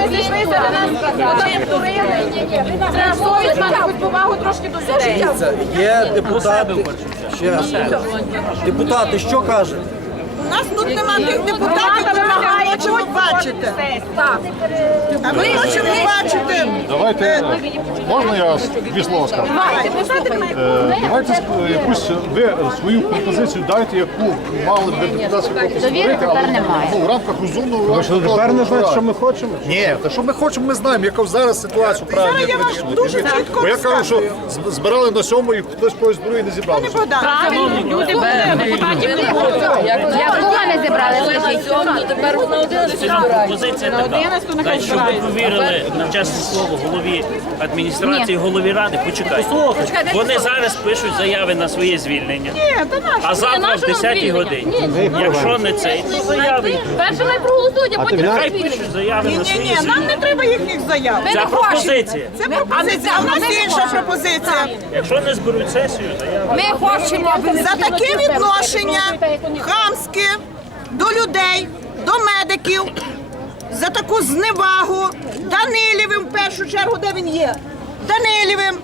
ми зійшлися, ви хоч повагу трошки до людей. Є депутати. Депутати, що кажуть? Нас тут нема тих депутатів, які ми хочемо бачити. А ми хочемо бачити. Давайте, можна я дві слова скажу? Е, Давайте ск- якусь ви свою пропозицію дайте, яку мали би депутатські корпус Довіри тепер але немає. ну, в рамках розумного. Ви що тепер не знаєте, що ми хочемо? Ні, те, що ми хочемо, ми знаємо, яка зараз ситуація правильно. Я вам дуже чітко Бо я кажу, що з- збирали на сьому і хтось когось другий не зібрав. Пане Богдан, Люди депутатів не хочуть. Якого не зібрали? Позиція така. Та, щоб ви повірили на чесне слово голові адміністрації, голові ради, почекайте. Вони зараз пишуть заяви на своє звільнення. А завтра в 10 годині. Якщо не цей, то заяви. Перше не проголосують, а потім Хай пишуть заяви ні, на ні, своє ні, нам не треба їхніх заяв. Це пропозиція. Це пропозиція, а у нас інша пропозиція. Якщо не зберуть сесію, заяви. Ми хочемо, аби За таке відношення хамське до людей, до медиків, за таку зневагу Данилєвим, в першу чергу, де він є, Данилєвим,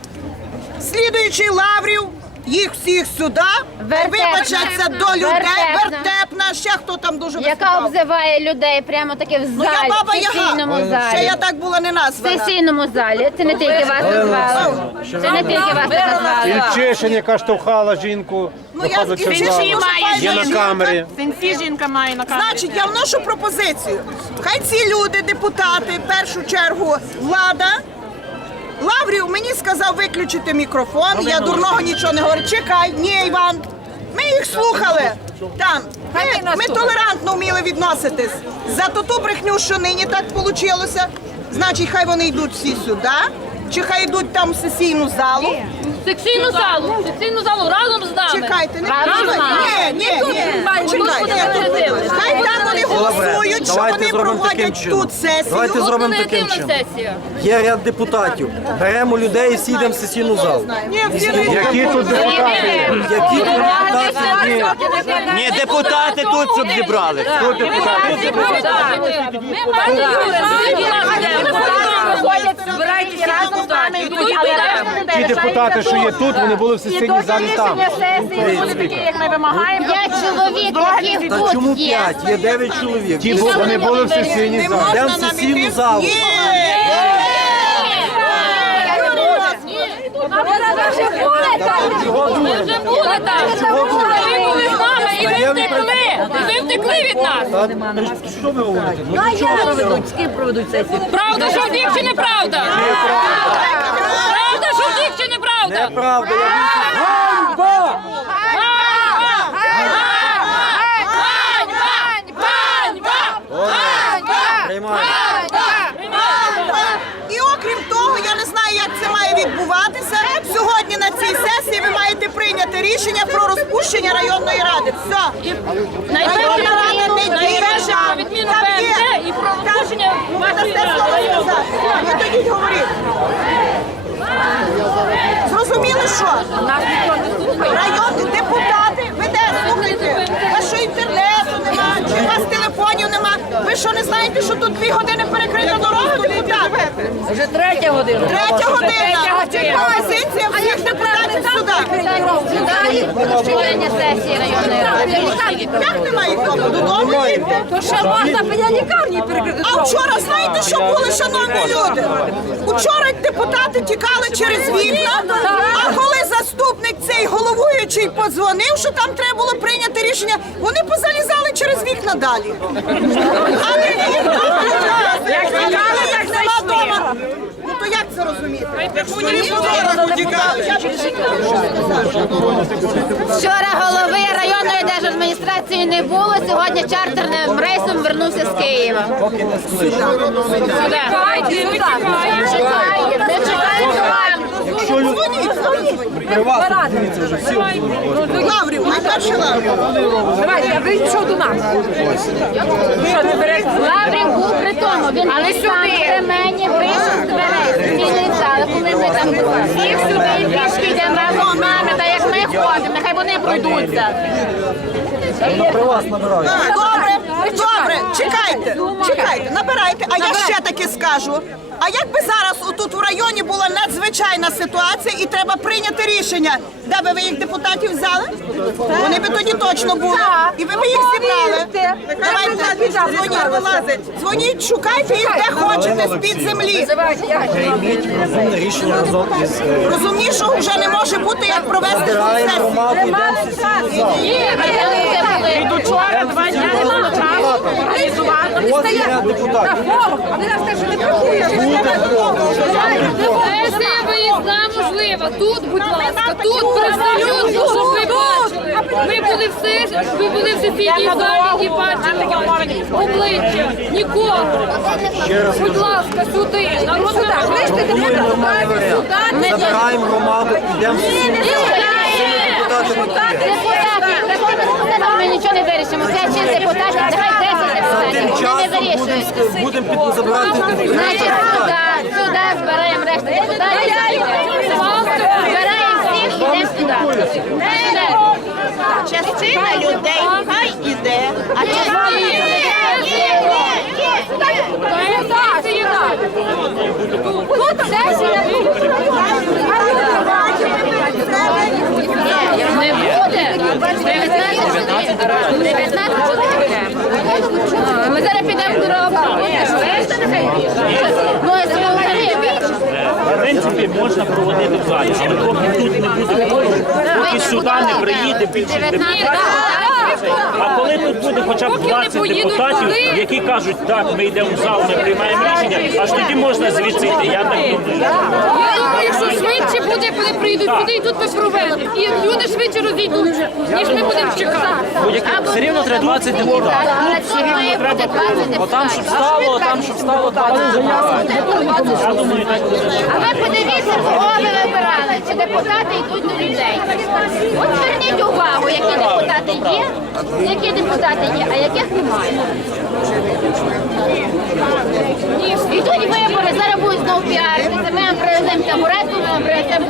слідуючий Лаврів, їх всіх сюди, Вертепна. вибачаться до людей, Вертепна. вертепна, ще хто там дуже Яка виступав. обзиває людей прямо таки в Ну я баба в сесійному Яга, ще залі. я так була не В названа. сесійному залі. Це не тільки вас назвали. Це не тільки вас назвали. Чешин, яка штовхала жінку, Ну, я виходить, і всі вдала. мають Є на жінка. камері. Сенсі жінка має на камері. Значить, я вношу пропозицію. Хай ці люди, депутати, в першу чергу влада. Лаврів мені сказав виключити мікрофон. Я дурного нічого не говорю. Чекай, ні, Іван. Ми їх слухали. Там ми, ми толерантно вміли відноситись. За ту ту брехню, що нині так вийшло. Значить, хай вони йдуть всі сюди, чи хай йдуть там в сесійну залу. Секційну залу, секційну залу разом з нами. Чекайте, не Разом з нами. Ні, ні, ні. Чекайте. Хай там вони голосують, що давайте вони зробимо таким проводять чином. тут сесію. Давайте зробимо таким чином. Є ряд депутатів. Беремо людей і сідемо в сесійну залу. Ні, всі не Які тут депутати? Які тут депутати є? Ні, депутати тут щоб зібрали. Тут депутати. Збирайтеся разом з нами, йдуть, але Ті депутати, що є тут, вони були в сесійній залі там. сесії буде таке, як ми вимагаємо. П'ять чоловік, яких Та чому тут є. п'ять? Є дев'ять чоловік. Ті бу- вони були в сесійній Не можна Йдемо в нам сесійну іти. залу. Ні. Ми вже були там. Ви були з нами і ви втекли. І ви втекли від нас. Що ви говорите? Ну, Правда, що втік чи неправда? Правда, що втік чи неправда? Неправда, я Ганьба! Ганьба! приймаю. І окрім того, я не знаю, як це має відбуватися. Сьогодні на цій сесії ви маєте прийняти рішення про розпущення районної ради. Все. Районна рада не діє. відміну є. І про розпущення вашої ради. Ви тоді говоріть. Зрозуміли, що? Район депутати, ви де слухайте? У вас що інтернету нема, чи у вас телефонів нема? Ви що не знаєте, що тут дві години перекрита дорога, депутати? Вже третя година. Третя година. Пропозиція всіх депутатів сюди. Розширення сесії районної ради. Як немає кому? Додому їдьте. То ще можна біля лікарні перекрити. А вчора знаєте, що були, шановні люди? Вчора депутати тікали через вікна, а коли заступник цей головуючий подзвонив, що там треба було прийняти рішення, вони позалізали через вікна далі. А не ніхто не Як тікали, як нема дома. Ну то як це розуміти? Вчора голови районної держадміністрації не було. Сьогодні чартерним рейсом вернувся з Києва. Ми чекаємо вам. Лаврів, найперше Лаврів. Давайте, я прийшов до нас. Що, не берете? Лаврів був при тому. Він Але сюди. при мені вийшов з дверей. Зали, коли ми там були. Всіх сюди пішки йдемо разом з нами, та як ми ходимо, нехай вони пройдуться. Добре, добре, Чекайте, чекайте, набирайте. А я ще таки скажу. А якби зараз отут в районі була надзвичайна ситуація і треба прийняти рішення, де би ви їх депутатів взяли? Вони би тоді точно були. І ви б їх зібрали. Давайте, дзвоніть, дзвоніть, шукайте їх де хочете, з-під землі. Розумне рішення разом із е, Розумнішого вже не може бути, як провести сесійний зал. Від учора два дня не мали права організувати. Вони стоять депутати. на форум, а вони нас теж не приходять. Сесія виїзна можлива. Тут, будь ласка, тут привселюдно, щоб ви бачили. Ми були в сесії, ви були в сесійній залі і бачили обличчя. Нікого. Будь ласка, сюди. Народна Пропонуємо нормальний варіант. Забираємо громаду, йдемо в сесійний зал. Депутати не. Депутати, депутати, ми нічого не вирішимо. Це чи депутатів, 10 Тим. Вони не часом вирішують. будемо будемо забирати Значить, сюди, сюди збираємо решту депутатів. Збираємо всіх, ідемо сюди. Частина людей хай іде. А частина... Тут сесія. Не буде. 19 Ми зараз підемо до роботи. Ну, а секретарі більше. В принципі, можна проводити в залі, але поки тут не буде, поки сюди не приїде більше. 19 депутатів. А коли тут буде хоча б 20 депутатів, які кажуть, так, ми йдемо в зал, ми приймаємо рішення, аж тоді можна звідси йти. Я так думаю. Я думаю, що швидше буде, коли прийдуть сюди, і тут ми проведемо. І люди швидше розійдуться, ніж ми будемо чекати. Все рівно треба 20 депутатів. Тут все рівно треба 20 депутатів. Стало, там, щоб стало 20 Я думаю, так буде. А ви подивіться, кого ви вибирали, чи депутати йдуть до людей. От зверніть увагу, депутати є, які депутати є, а яких немає. Йдуть вибори, зараз будуть знову піаритися. Ми вам привеземо табуретку, ми вам привеземо